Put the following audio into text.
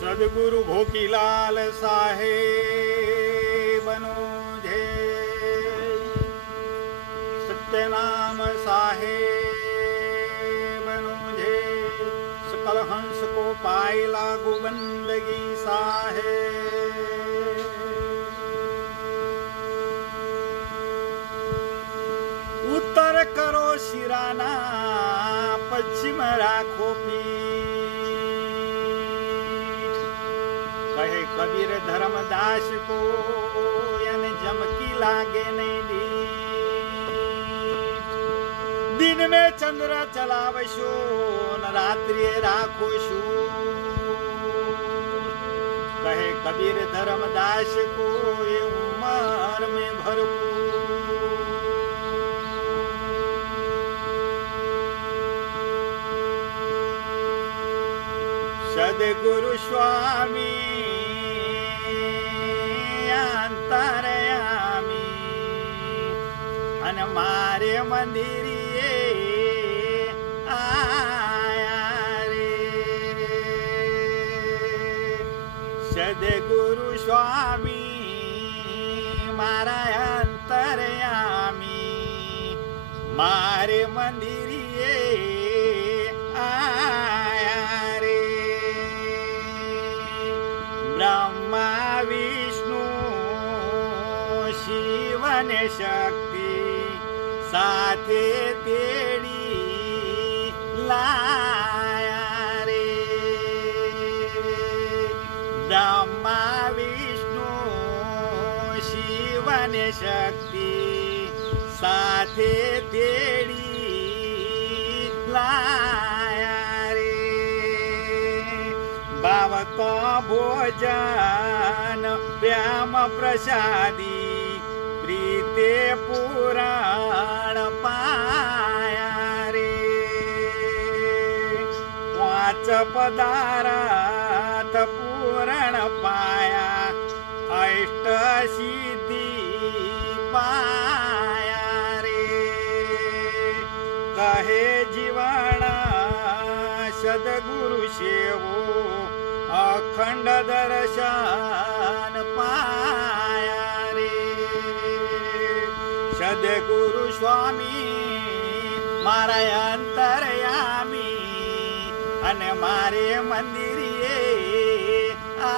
સદગુરુ ભોકીલાલ સાહેબનો જય. સત્યનામ સાહેબનો જય. सकल हंस को पाए लागू बंदगी साहेब. उत्तर करो शिराना पश्चिम राखो पीठ. कहे कबीर धर्मदास को यानी जमकी लागे नहीं दीठ. दिन में चंद्र चलावशो न रात्रि राखो शूर. कहे कबीर धर्मदास को ये उम्र में भरपूर. सदगुरु स्वामी अंतरयामी अन मारे मंदिरिये आया रे. सदगुरु स्वामी मारा अंतरयामी मारे मंदिरिये आया रे. ब्रह्मा विष्णु शिव ने शक्ति साथे तेड़ी लाया रे. ब्रह्मा विष्णु शिव ने शक्ति साथे तेड़ी लाया रे. भावतो भोजन प्रेम प्रसादी प्रीते पुराण पाया रे. पांच पदार्थ पूरण पाया अष्ट सिद्धि पाया रे. कहे जीवन सदगुरु सेवो अखंड दर्शन पाया रे. सदगुरु स्वामी मारा अंतरयामी अने मारे मंदिरिये आ